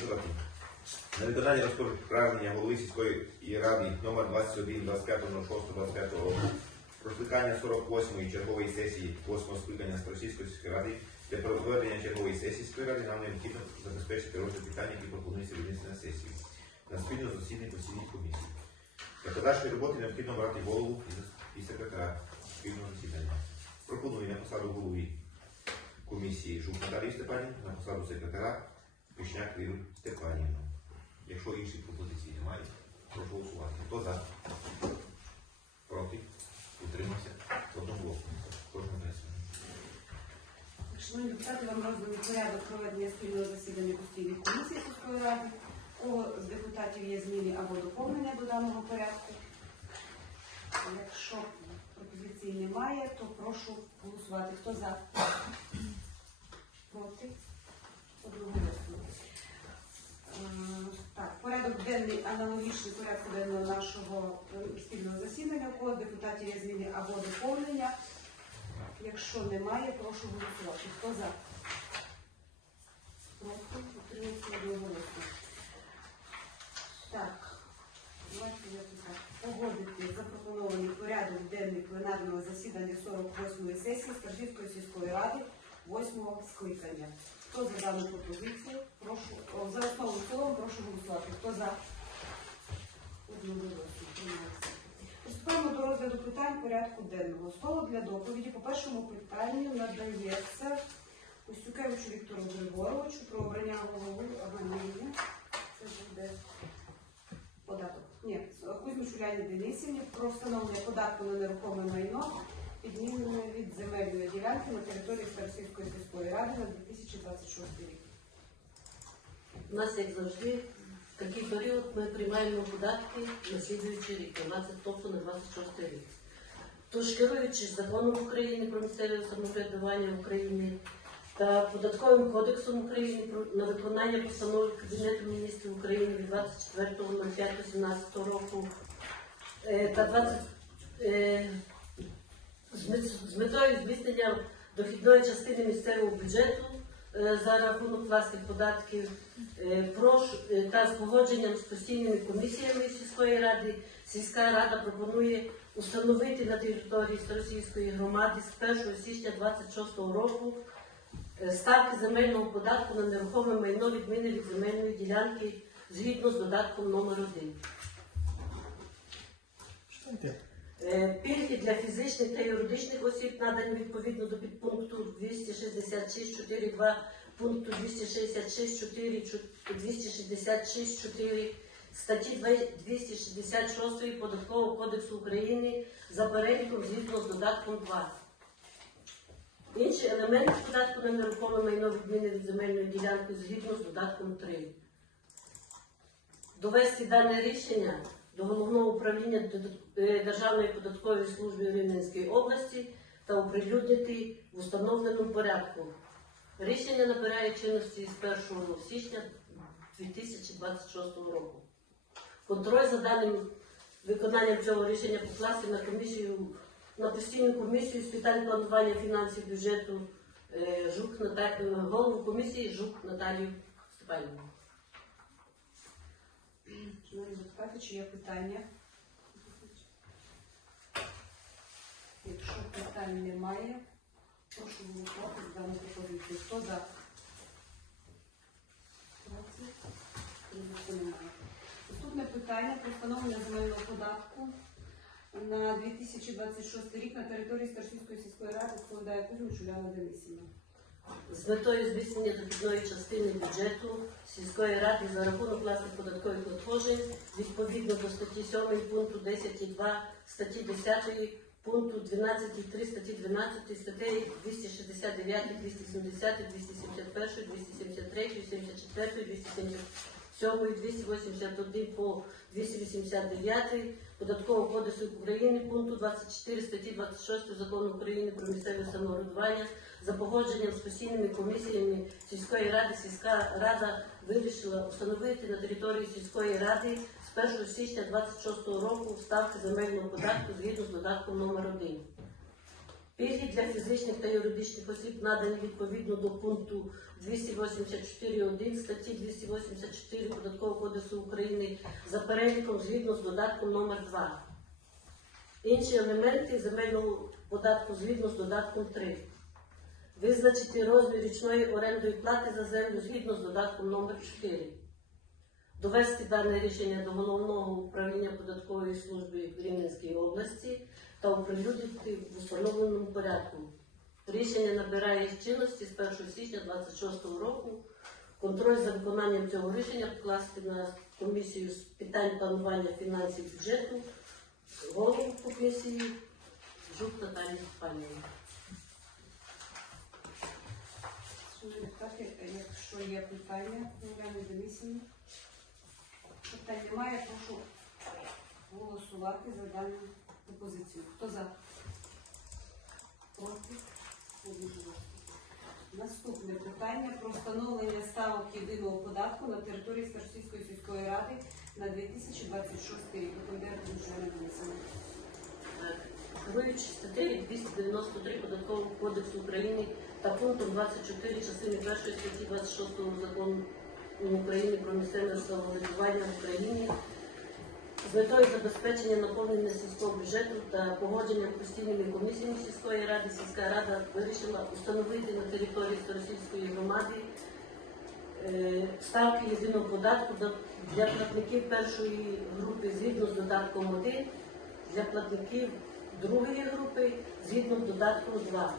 Шановні на виконання розпорядження голови сільської ради номер 21 25 06 25 року про скликання 48-ї чергової сесії 8 скликання Старосільської сільської ради для проведення чергової сесії сільської ради нам необхідно забезпечити розгляд питань, які пропонуються винести на сесію на спільно засідання постійної комісії. Для подальшої роботи необхідно брати голову і секретаря спільного засідання. Пропоную на посаду голови комісії Жук Наталію Степанівну, на посаду секретаря Пішняк Віру. Якщо інші пропозиції немає, прошу голосувати. Хто за? Проти? Утримався? Одноголосно. Кожного внесено. Шановні депутати, вам розданий порядок проведення спільного засідання постійних комісій сільської ради. У депутатів є зміни або доповнення до даного порядку. Якщо пропозицій немає, то прошу голосувати. Хто за? Проти? Одноголосно. Так, порядок денний аналогічний порядку денного нашого е, спільного засідання. У кого депутатів є зміни або доповнення. Якщо немає, прошу голосувати. Хто за? Проти? Утримується одноголосно. Так, давайте я тут. Погодити запропонований порядок денний пленарного засідання 48-ї сесії Стажівської сільської ради 8-го скликання. Хто за дану пропозицію? Прошу, о, за основу цілому прошу голосувати. Хто за? Одноголосно. Приступаємо до розгляду питань порядку денного. Слово для доповіді по першому питанню надається Устюкевичу Віктору Григоровичу про обрання голови Аганії. Це буде податок. Ні, Кузьміч Уляні Денисівні про встановлення податку на нерухоме майно, підмінене від земельної ділянки на території Старосільської сільської ради на 2026 рік. У нас, як завжди, в такий період ми приймаємо податки на слідуючий рік, на 20, тобто на 26 рік. Тож, керуючись законом України про місцеве самоврядування в Україні та податковим кодексом України на виконання постанови Кабінету міністрів України від 24.05.17 року е, та 20, е, з метою зміцнення дохідної частини місцевого бюджету е, за рахунок власних податків. Е, е, та з погодженням з постійними комісіями сільської ради, сільська рада пропонує установити на території Старосільської громади з 1 січня 26 року ставки земельного податку на нерухоме майно відміни від земельної ділянки згідно з додатком номер 1. Е, Пільги для фізичних та юридичних осіб надані відповідно до підпункту 266.4.2 пункту 266.4 266.4 статті 266 Податкового кодексу України за переліком згідно з додатком 2. Інші елементи податку на нерухоме майно відміни від земельної ділянки згідно з додатком 3 довести дане рішення до головного управління е, Державної податкової служби Рівненської області та оприлюднити в установленому порядку. Рішення набирає чинності з 1 січня 2026 року. Контроль за даним виконанням цього рішення покласти на комісію на постійну комісію з питань планування фінансів бюджету е, Жук Ната- е, голову комісії Жук Наталію Степанівну. Шановні чи є питання? Якщо питань немає, прошу голосувати за дану пропозицію. Хто за? Наступне питання про встановлення земельного податку на 2026 рік на території Старшинської сільської ради складає Кузьміч Уляна Денисівна. З метою зміцнення дохідної частини бюджету сільської ради за рахунок власних податкових надходжень відповідно до статті 7 пункту 10.2 статті 10 пункту 12.3 статті 12 статей 269, 270, 271, 273, 74, 277, 281 по 289 Податкового кодексу України пункту 24 статті 26 Закону України про місцеве самоврядування за погодженням з постійними комісіями сільської ради, сільська рада вирішила встановити на території сільської ради з 1 січня 26 року ставки земельного податку згідно з додатком номер 1 Пільги для фізичних та юридичних осіб надані відповідно до пункту 284.1 статті 284 Податкового кодексу України за переліком згідно з додатком номер 2 Інші елементи земельного податку згідно з додатком 3 Визначити розмір річної орендної плати за землю згідно з додатком номер 4 Довести дане рішення до головного управління податкової служби в Рівненській області та оприлюднити в установленому порядку. Рішення набирає чинності з 1 січня 2026 року. Контроль за виконанням цього рішення покласти на комісію з питань планування фінансів бюджету, голову комісії Жук Наталію Степанівну. Шановні депутати, якщо є питання, Уляни Денисівні, питань немає, прошу голосувати за дану пропозицію. Хто за? Проти? Наступне питання про встановлення ставок єдиного податку на території Старосійської сільської ради на 2026 рік. Доповідає Уляна Денисівна. Керуючи статтею 293 Податкового кодексу України та пунктом 24 частини 1 статті 26 закону України про місцеве самоврядування в Україні з метою забезпечення наповнення сільського бюджету та погодження постійними комісіями сільської ради, сільська рада вирішила установити на території Старосільської громади е, ставки єдиного податку для платників першої групи згідно з додатком 1, для платників другої групи згідно з додатком 2.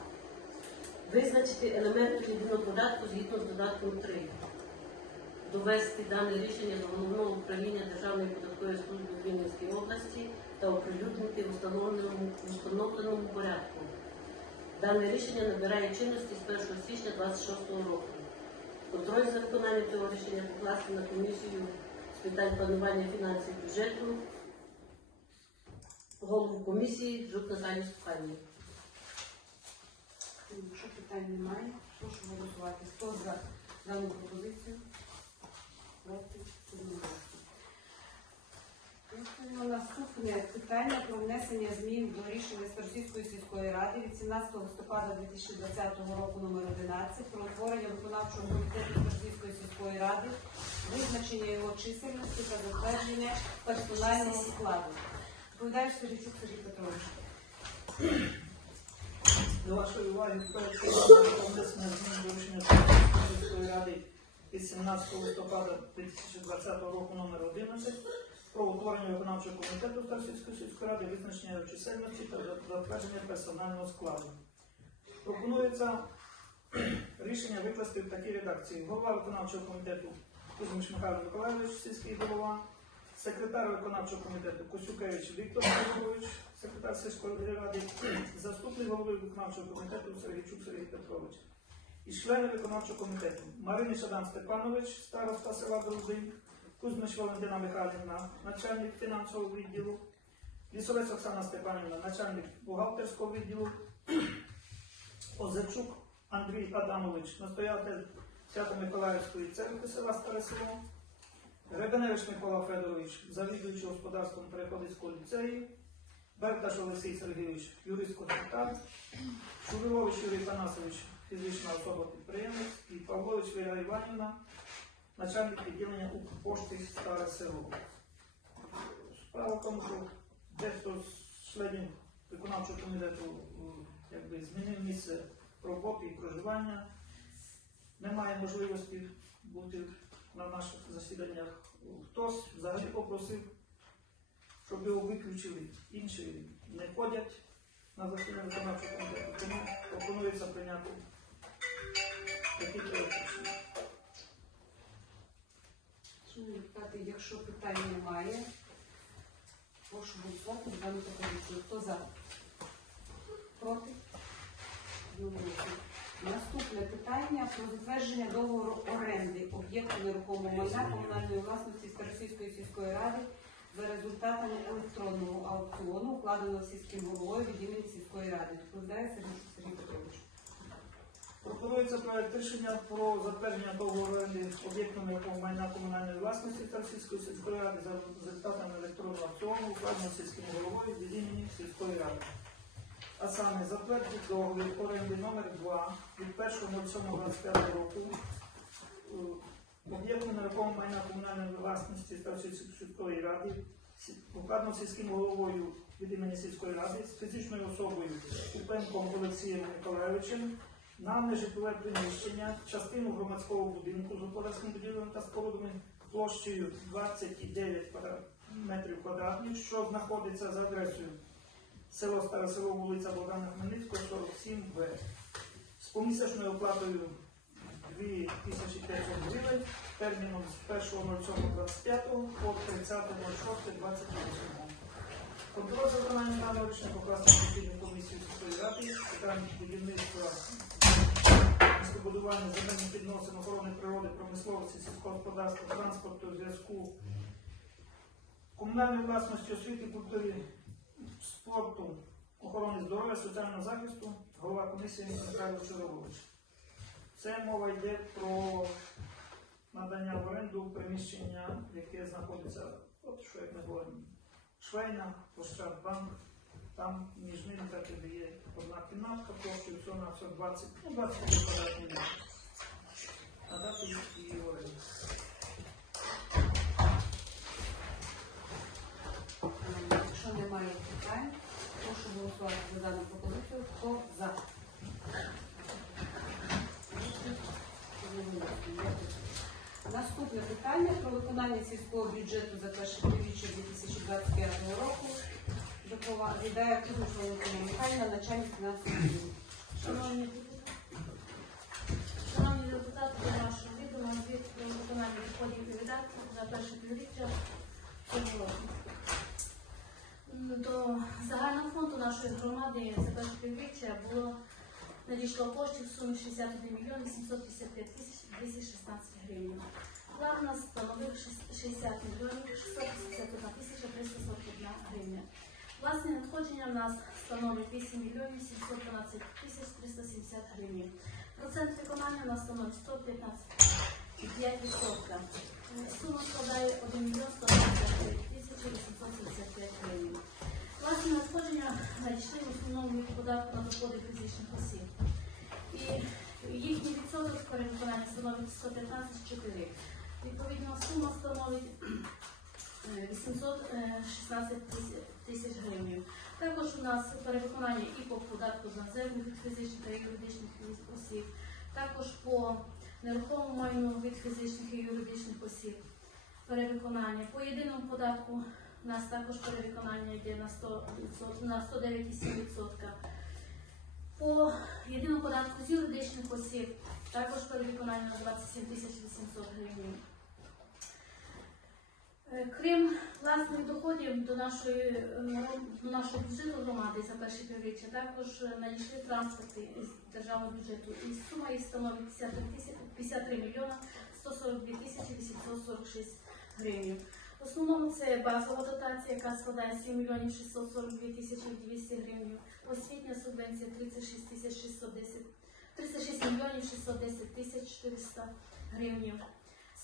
Визначити елементи єдиного податку згідно з додатком 3. Довести дане рішення до головного управління Державної податкової служби в області та оприлюднити в установленому, установленому порядку. Дане рішення набирає чинності з 1 січня 2026 року. Контроль за виконанням цього рішення покласти на комісію з питань планування фінансів бюджету, голову комісії Жук Наталію Степанівну. Якщо питань немає, прошу голосувати. Хто за дану пропозицію? Проти? Наступне питання про внесення змін до рішення Старосільської сільської ради від 17 листопада 2020 року номер 11 про утворення виконавчого комітету Старосільської сільської ради, визначення його чисельності та затвердження персонального складу. Доповідає Сергійчук Сергій Петрович. До вашої уваги про внесення змін до рішення Старостинської ради від 17 листопада 2020 року номер 11 про утворення виконавчого комітету Старостинської сільської ради, визначення його чисельності та затвердження персонального складу. Пропонується рішення викласти в такій редакції. Голова виконавчого комітету Кузьмич Михайло Миколайович, сільський голова, секретар виконавчого комітету Косюкевич Віктор Григорович, секретар сільської ради, заступник голови виконавчого комітету Сергійчук Сергій Петрович. І члени виконавчого комітету Марини Шадан Степанович, староста села Дружин, Кузьмич Валентина Михайлівна, начальник фінансового відділу, Лісовець Оксана Степанівна, начальник бухгалтерського відділу, Озерчук Андрій Адамович, настоятель Свято-Миколаївської церкви села Старе Село, Гребеневич Микола Федорович, завідуючий господарством Переходицького ліцею, Бердаш Олексій Сергійович, юрист консультант, Шурилович Юрій Панасович, фізична особа підприємець, і Павлович Віра Іванівна, начальник відділення Укрпошти Старе Село. Справа в тому, що дехто з членів виконавчого комітету якби, змінив місце роботи і проживання, немає можливості бути на наших засіданнях. Хтось взагалі попросив, щоб його виключили. Інші не ходять на засідання виконавчого комітету. Тому пропонується прийняти такі рішення. Шановні якщо питань немає, прошу голосувати дану пропозицію. Хто за? Проти? Одноголосно. Наступне питання про затвердження договору оренди об'єкту нерухомого майна комунальної власності Старосійської сільської ради за результатами електронного аукціону, укладеного сільським головою від імені сільської ради. Доповідає Сергій Сергій Петрович. Пропонується проект рішення про затвердження договору оренди об'єкту нерухомого майна комунальної власності Тарсійської сільської ради за результатами електронного аукціону, укладеного сільським головою від імені сільської ради. А саме затвердити договір оренди номер 2 від 1.07.25 року е, об'єкту нерухомого майна комунальної власності Ставчої сільської ради укладно сільським головою від імені сільської ради з фізичною особою Купенком Олексієм Миколайовичем на нежитлове приміщення, частину громадського будинку з господарським будівлям та спорудами площею 29 квадра- метрів квадратних, що знаходиться за адресою село Старе село, вулиця Богдана Хмельницького, 47В. З помісячною оплатою 2500 гривень терміном з 1.07.25 по 30.06.28. Контроль за виконанням даного рішення покласти постійну комісію сільської ради з питань будівництва, містобудування, земельних відносин, охорони природи, промисловості, сільського господарства, транспорту, зв'язку, комунальної власності, освіти, культури, спорту, охорони здоров'я, соціального захисту, голова комісії Михайло Чарович. Це мова йде про надання в оренду приміщення, яке знаходиться, от що як ми говоримо, Швейна, Ощадбанк, там між ними так і є одна кімнатка, площею всього на все 20, ну 20 квадратних метрів. Надати її в оренду. Якщо немає питань, прошу голосувати за дану пропозицію. Хто за? Наступне питання про виконання сільського бюджету за перше півріччя 2025 року. Доповідає Валентина Михайлівна, начальник фінансового відділу. Шановні депутати, шановні депутати, до вашого відома звіт про виконання відходів і видатків за перше півріччя цього року. До загального фонду нашої громади за перше півріччя було надійшло коштів в сумі 61 мільйон 855 тисяч 216 гривень. План нас становив шіс- 60 мільйонів 651 тисяча 341 гривня. Власне надходження в нас становить 8 мільйонів 712 тисяч 370 гривень. Процент виконання у нас становить 115,5%. Сума складає 1 мільйон 129 тисяч 875 гривень. Власне надходження надійшли в податку на доходи фізичних осіб. І їхній відсоток перевиконання становить 115,4. Відповідно, сума становить е, 816 тисяч- тисяч гривень. Також у нас перевиконання і по податку на землю від фізичних та юридичних осіб, також по нерухомому майну від фізичних і юридичних осіб. Перевиконання. По єдиному податку у нас також перевиконання йде на 100%, на 109,7%. По єдиному податку з юридичних осіб також перевиконання на 27 тисяч 800 гривень. Е, Крім власних доходів до нашої е, до нашого бюджету громади за перші півріччя, також надійшли транспорти із державного бюджету. І сума їх становить 53 тисячі- 53 мільйона 142 тисячі 846 гривень. В основному це базова дотація, яка складає 7 мільйонів 642 тисячі 200 гривень. Освітня субвенція 36 тисяч 610 36 мільйонів 610 тисяч 400 гривень.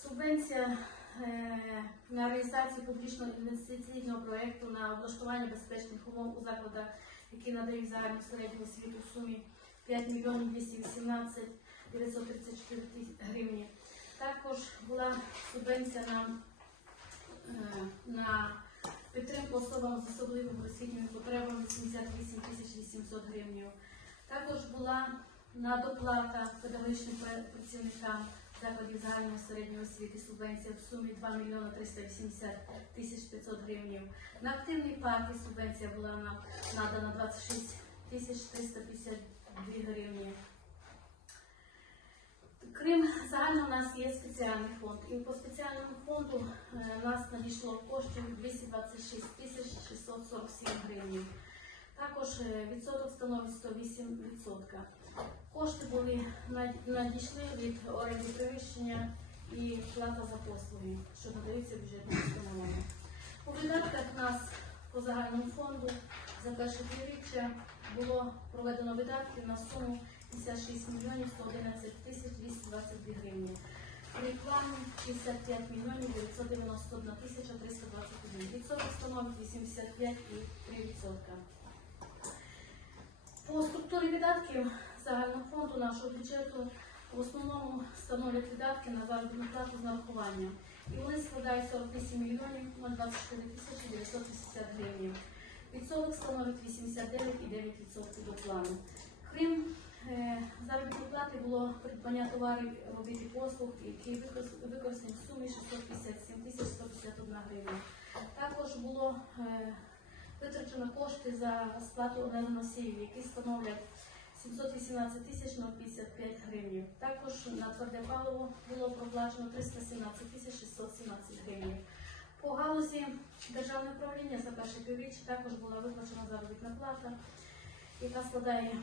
Субвенція е, на реалізацію публічного інвестиційного проєкту на облаштування безпечних умов у закладах, які надають загальну середню освіту в сумі 5 мільйонів 218 934 тисяч гривень. Також була субвенція на, на підтримку особам з особливими освітніми потребами 78 тисяч 800 гривень. Також була надоплата педагогічним пра- працівникам закладів загальної середньої освіти субвенція в сумі 2 мільйона 380 тисяч 500 гривень. На активній партії субвенція була надана 26 тисяч 352 гривні. Крім загального, у нас є спеціальний фонд. І по спеціальному фонду е, у нас надійшло коштів 226 тисяч 647 гривень. Також е, відсоток становить 108%. Кошти були надійшли від оренди приміщення і плата за послуги, що надаються бюджетним установами. У видатках нас по загальному фонду за перше півріччя було проведено видатки на суму 56 мільйонів 111 тисяч 222 гривні. Плані 65 мільйонів 991 тисяча 321. Відсоток становить 85,3%. По структурі видатків загального фонду нашого бюджету в основному становлять видатки на заробітну плату з нарахуванням. І вони складають 48 мільйонів 024 тисячі 980 гривень. Відсоток становить 89,9% до плану. Крім заробітної плати було придбання товарів, робіт і послуг, які використ- використані в сумі 657 тисяч 151 гривень. Також було е, витрачено кошти за сплату енергоносіїв, які становлять 718 тисяч 055 гривень. Також на тверде паливо було проплачено 317 тисяч 617 гривень. По галузі державного управління за перше півріччя також була виплачена заробітна плата, яка складає е,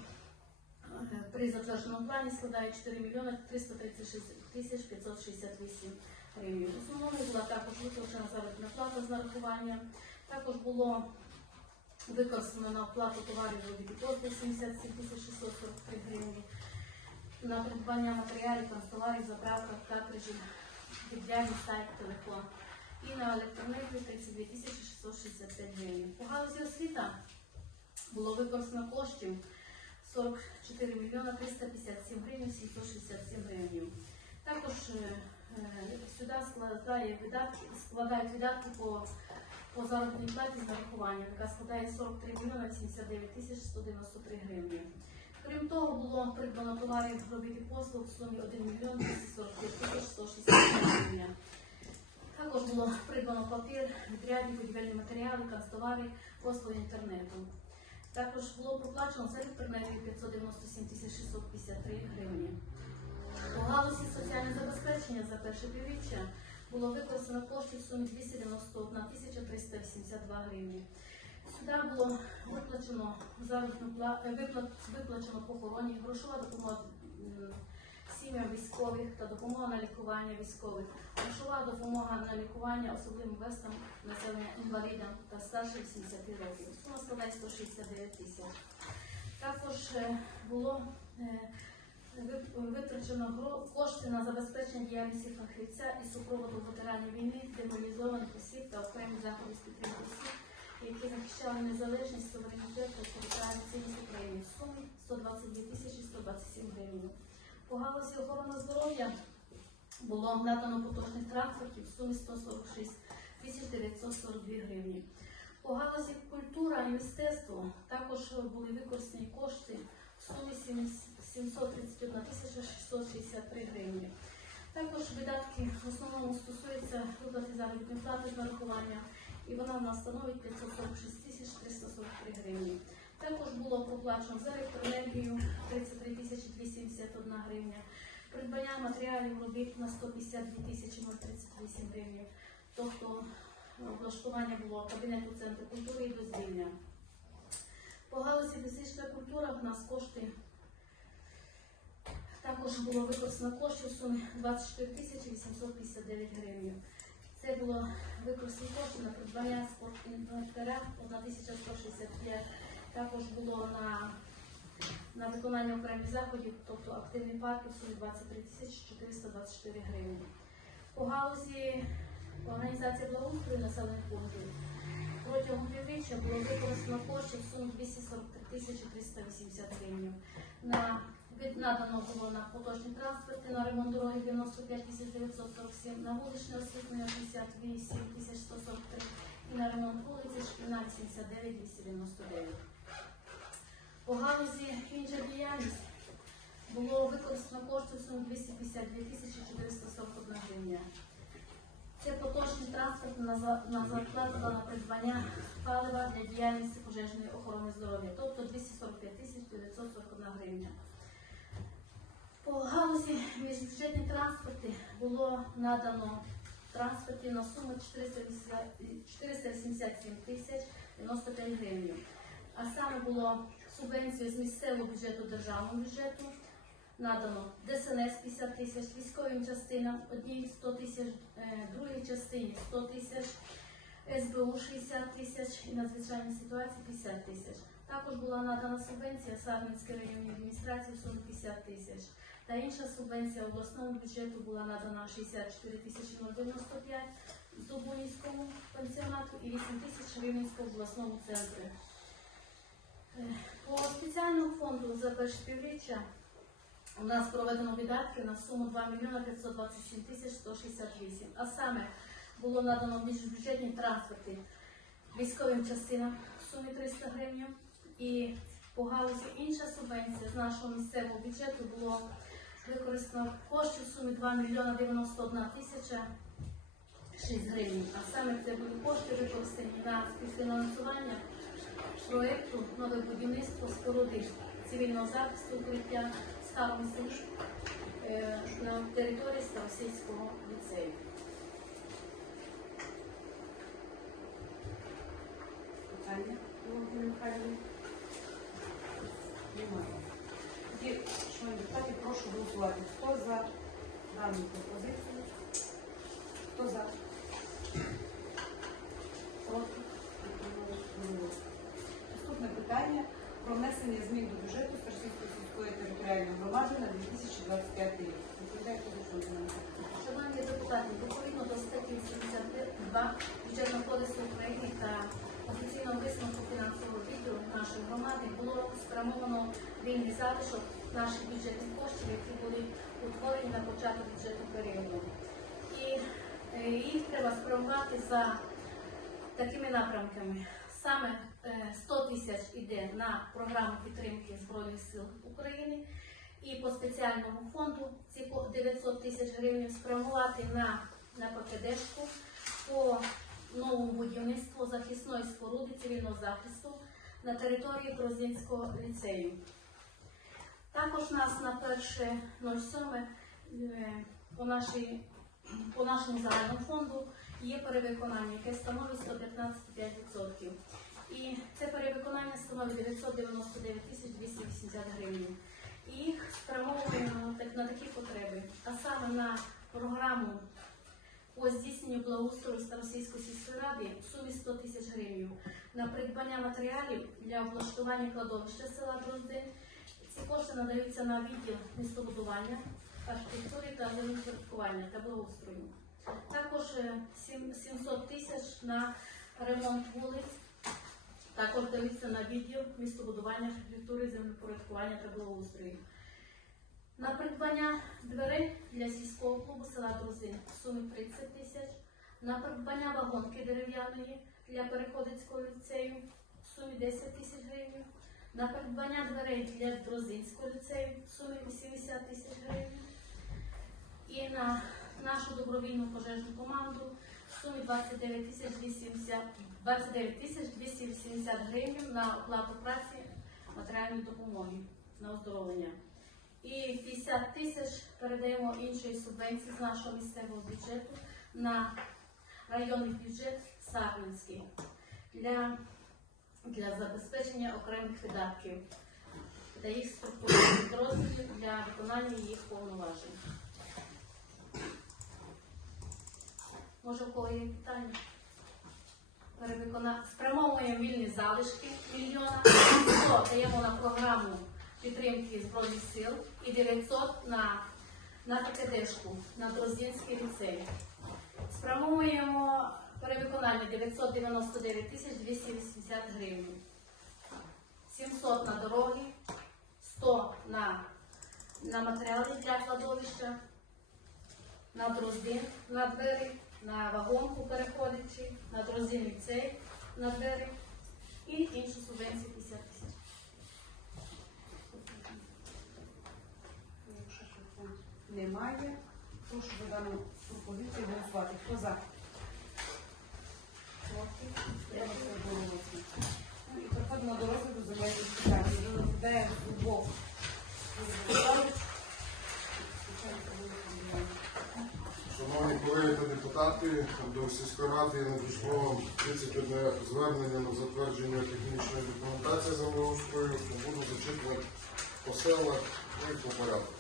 при затвердженому плані складає 4 мільйони 336 тисяч 568 гривень. В основному була також виплачена заробітна плата з нарахуванням. Також було використано на оплату товарів і 77 тисяч 643 гривні, на придбання матеріалів, канцтоварів, заправка, картриджів, віддяльний сайт, телефон. І на електроенергію 32 тисячі 665 гривень. По галузі освіта було використано коштів 44 мільйона 357 гривень 767 гривень. Також е, е, сюди складає видатки, складають видатки по по заробітній платі з нарахуванням, яка складає 43 мільйони 79 тисяч 193 гривні. Крім того, було придбано товарів робіт і послуг в сумі 1 мільйон 245 тисяч 160 гривень. Також було придбано папір, відрядні будівельні матеріали, канцтовари, послуги інтернету. Також було проплачено серед предметів 597 тисяч 653 гривні. У галузі соціального забезпечення за перше півріччя було використано кошти в сумі 291 тисяча 382 гривні. Сюди було виплачено заробітну е, виплачено похоронні, грошова допомога сім'ям військових та допомога на лікування військових, грошова допомога на лікування особливим верстам населення інвалідам та старше 80 років. Сума складає 169 тисяч. Також е, було е, витрачено кошти на забезпечення діяльності фахівця і супроводу ветеранів війни, демобілізованих осіб та окремі заходи з підтримки осіб, які захищали незалежність, суверенітет та територіальну цілість України сумі 122 тисячі 127 гривень. По галузі охорони здоров'я було надано поточних транспортів в сумі 146 тисяч 942 гривні. По галузі культура і мистецтво також були використані кошти в сумі 731 тисяча 663 гривні. Також видатки в основному стосуються виплати заробітної плати з нарахування, і вона в нас становить 546 тисяч 343 гривні. Також було проплачено за електроенергію 33 тисячі 271 гривня, придбання матеріалів робіт на 152 тисячі 038 гривень. Тобто облаштування було кабінету центру культури і дозвілля. По галузі фізична культура в нас кошти також було використано коштів сумі 24 тисячі 859 гривень. Це було використані кошти на придбання спортінвентаря 1165. Також було на, на виконання окремих заходів, тобто активні парки в сумі 23 тисячі 424 гривень. По галузі організації благоустрою населених пунктів протягом півріччя було використано коштів в сумі 243 тисячі 380 гривень. На надано було на поточні транспорти, на ремонт дороги 95 947, на вуличне освітлення 68 143 і на ремонт вулиці Шкільна 89 299. По галузі інша було використано кошти в сумі 252 тисячі 441 гривня. Це поточний транспорт на, на зарплату та на придбання палива для діяльності пожежної охорони здоров'я, тобто 245 тисяч 941 гривня. По галузі міжбюджетні транспорти було надано транспортів на суму 487 тисяч 95 гривень. А саме було субвенцію з місцевого бюджету державного бюджету надано ДСНС 50 тисяч, військовим частинам одній 100 тисяч, е, другій частині 100 тисяч, СБУ 60 тисяч і надзвичайні ситуації 50 тисяч. Також була надана субвенція Сарненській районній адміністрації в сумі 50 тисяч. Та інша субвенція обласному бюджету була надана 64 тисячі 095 Здобунівському пансіонату і 8 тисяч Рівненському обласному центру. По спеціальному фонду за перше півріччя у нас проведено видатки на суму 2 мільйона 527 тисяч 168. А саме було надано міжбюджетні трансферти військовим частинам в сумі 300 гривень. І по галузі інша субвенція з нашого місцевого бюджету було використано кошти в сумі 2 мільйона 91 тисяча 6 гривень. А саме це були кошти використані на співфінансування проєкту нове будівництво споруди цивільного захисту укриття в селі е, на території Старосільського ліцею. Питання Немає. Шановні депутати, прошу голосувати. Хто за дану пропозицію? Хто за? Проти? Питання про внесення змін до бюджету Старосільської сільської територіальної громади на 2025 рік. Шановні депутати, відповідно до статті 82 бюджетного кодексу України та офіційного висновку фінансового відділу нашої громади було спрямовано вільний залишок наших бюджетних коштів, які були утворені на початку бюджетного періоду. І е, їх треба спрямувати за такими напрямками. Саме е, 100 тисяч іде на програму підтримки Збройних сил України. І по спеціальному фонду ці 900 тисяч гривень спрямувати на, на ПКДшку по новому будівництву захисної споруди цивільного захисту на території Грозинського ліцею. Також нас на 1.07 е, по, нашій, по нашому загальному фонду є перевиконання, яке становить 115,5%. І це перевиконання становить 999 тисяч 280 гривень. І їх спрямовуємо на такі потреби, а саме на програму по здійсненню благоустрою Старосійської сільської ради в сумі 100 тисяч гривень, на придбання матеріалів для облаштування кладовища села Дроздин. Ці кошти надаються на відділ містобудування, архітектури та землепорядкування та благоустрою. Також е, 700 тисяч на ремонт вулиць також дивиться на відділ містобудування, архітектури, землепорядкування та благоустрою. На придбання дверей для сільського клубу села Друзин в сумі 30 тисяч. На придбання вагонки дерев'яної для переходицького ліцею в сумі 10 тисяч гривень. На придбання дверей для Друзинського ліцею в сумі 80 тисяч гривень. І на нашу добровільну пожежну команду в сумі 29 тисяч 270 29 тисяч 280 гривень на оплату праці матеріальної допомоги на оздоровлення. І 50 тисяч передаємо іншої субвенції з нашого місцевого бюджету на районний бюджет Сарненський для, для забезпечення окремих видатків та їх структурних підрозділів для виконання їх повноважень. Може, у кого є питання? Перевикона... Спрямовуємо вільні залишки мільйона, 100 даємо на програму підтримки Збройних сил і 900 на, на ПКДшку, на Дроздінський ліцей. Спрямовуємо перевиконання 999 тисяч 280 гривень. 700 на дороги, 100 на, на матеріали для кладовища, на дроздин, на двері, на вагонку переходячи, на дрозин ліцей, на двері і інші субвенції 50 тисяч. Якщо немає, прошу за дану пропозицію голосувати. Хто за? Проти? Одноголосно. Ну і переходимо до розгляду земельних питань. Де двох Володимир Андрійович. Шановні колеги та депутати, до сільської ради надійшло 31 звернення на затвердження технічної документації за землеустрою. Буду зачитувати по селах і по порядку.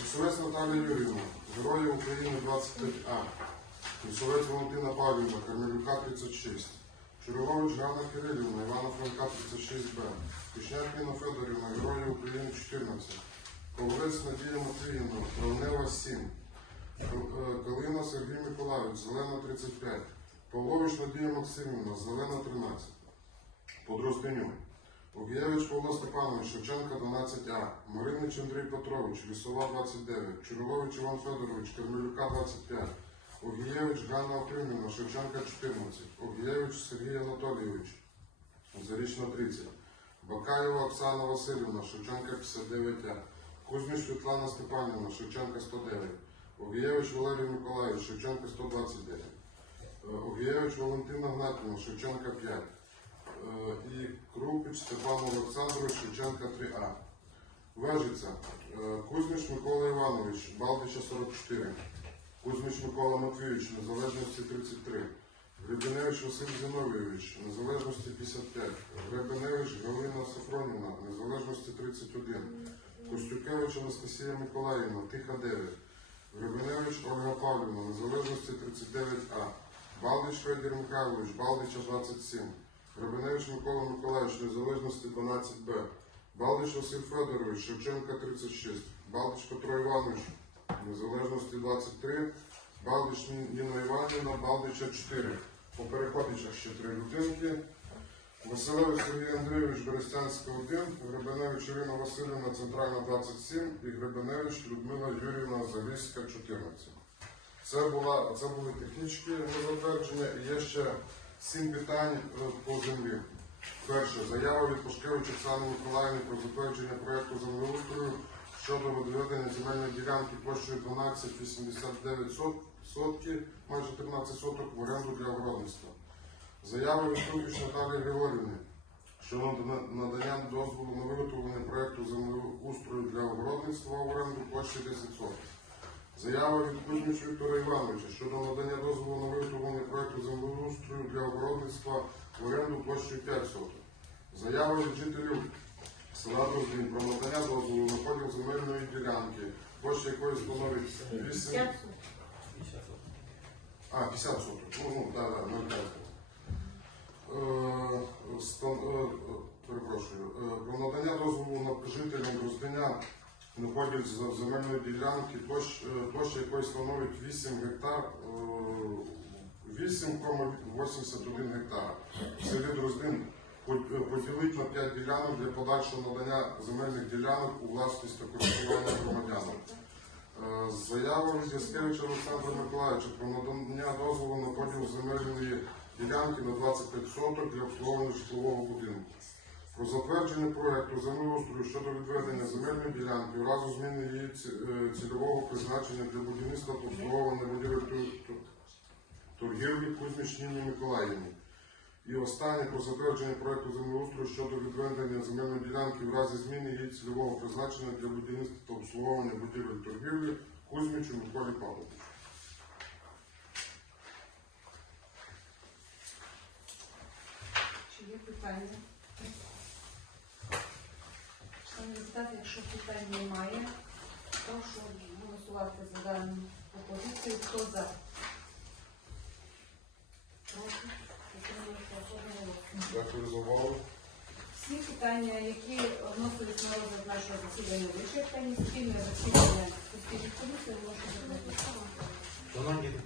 Лісовець Наталія Юрівна, Герої України 25А, Лісовець Валентина Павлівна, Кармелюка 36, Чурович Ганна Кирилівна, Івана Франка 36Б, Пішняк Ніна Федорівна, Герої України 14, Ковалець Надія Матвіївна, Травнева 7, Калина Сергій Миколаївич, Зелена 35, Павлович Надія Максимівна, Зелена 13, Подрозденю, Огієвич Павло Степанович, Шевченка 12А, Маринич Андрій Петрович, Лісова 29, Чурович Іван Федорович, Кермелюка 25, Огієвич Ганна Окремівна, Шевченка 14, Огієвич Сергій Анатолійович, Зарічна 30, Бакаєва Оксана Васильівна, Шевченка 59А, Кузьміч Світлана Степанівна, Шевченка 109, Огієвич Валерій Миколаївич, Шевченка 129, Е, Огієвич Валентина Гнатівна, Шевченка 5, Е, і Крупич Степан Олександрович, Шевченка 3А. Вежиця, е, Кузьміч Микола Іванович, Балтича 44, Кузьміч Микола Матвійович, Незалежності 33, Гребеневич Василь Зіновійович, Незалежності 55, Гребеневич Галина Сафронівна, Незалежності 31, Костюкевич Анастасія Миколаївна, Тиха 9, Гребеневич Ольга Павлівна, Незалежності 39А, Балдич Федір Михайлович, Балдича 27, Гребеневич Микола Миколаївич, Незалежності 12Б, Балдич Василь Федорович, Шевченка 36, Балдич Петро Іванович, Незалежності 23, Балдич Ніна Іванівна, Балдича 4. По переходичах ще три людинки. Василевич Сергій Андрійович, Берестянська 1, Гребеневич Ірина Васильівна, Центральна 27 і Гребеневич Людмила Юрівна, Заліська 14. Це, була, це були технічні затвердження і є ще сім питань е, по землі. Перше, заява від Пашкевич Оксани Миколаївни про затвердження проєкту землеустрою щодо відведення земельної ділянки площею 12,89 сот- сотки, майже 13 соток в оренду для огородництва. Заява від Наталії Григорівни щодо надання дозволу на виготовлення проєкту землеустрою для огородництва в оренду площі 10 соток. Заява від Кузьміч Віктора Івановича щодо надання дозволу на виготовлення проєкту землеустрою для огородництва в оренду площею 5 соток. Заява від жителів села Дроздин про надання дозволу на поділ земельної ділянки, площа якої становить 8... А, 50 соток. Ну, ну, да, да, 0,5. Е, е, е, Про надання дозволу на жителям Дроздиня на з- земельної ділянки, площа якої становить 8 гектар, е, 8,81 гектара. Селі Дроздин под- е, поділити на 5 ділянок для подальшого надання земельних ділянок у власність та користування громадянам. Заява від Яскевича Олександра Миколаївича про надання дозволу на поділ земельної ділянки на 25 соток для обслуговування житлового будинку. Про затвердження проекту землеустрою щодо відведення земельної ділянки у разу зміни її е, цільового призначення для будівництва та обслуговування будівель торгівлі Кузьміч Ніні Миколаївні. І останнє про затвердження проекту землеустрою щодо відведення земельної ділянки в разі зміни її цільового призначення для будівництва та обслуговування будівель торгівлі Кузьмічу Миколі Павловичу. Чи є питання? Шановні депутати, якщо питань немає, прошу голосувати за дану пропозицію. Хто за? Одноголосно. Дякую за увагу. Всі питання, які вносились на розгляд нашого засідання, вичерпані. Спільне засідання постійних комісій можна. Шановні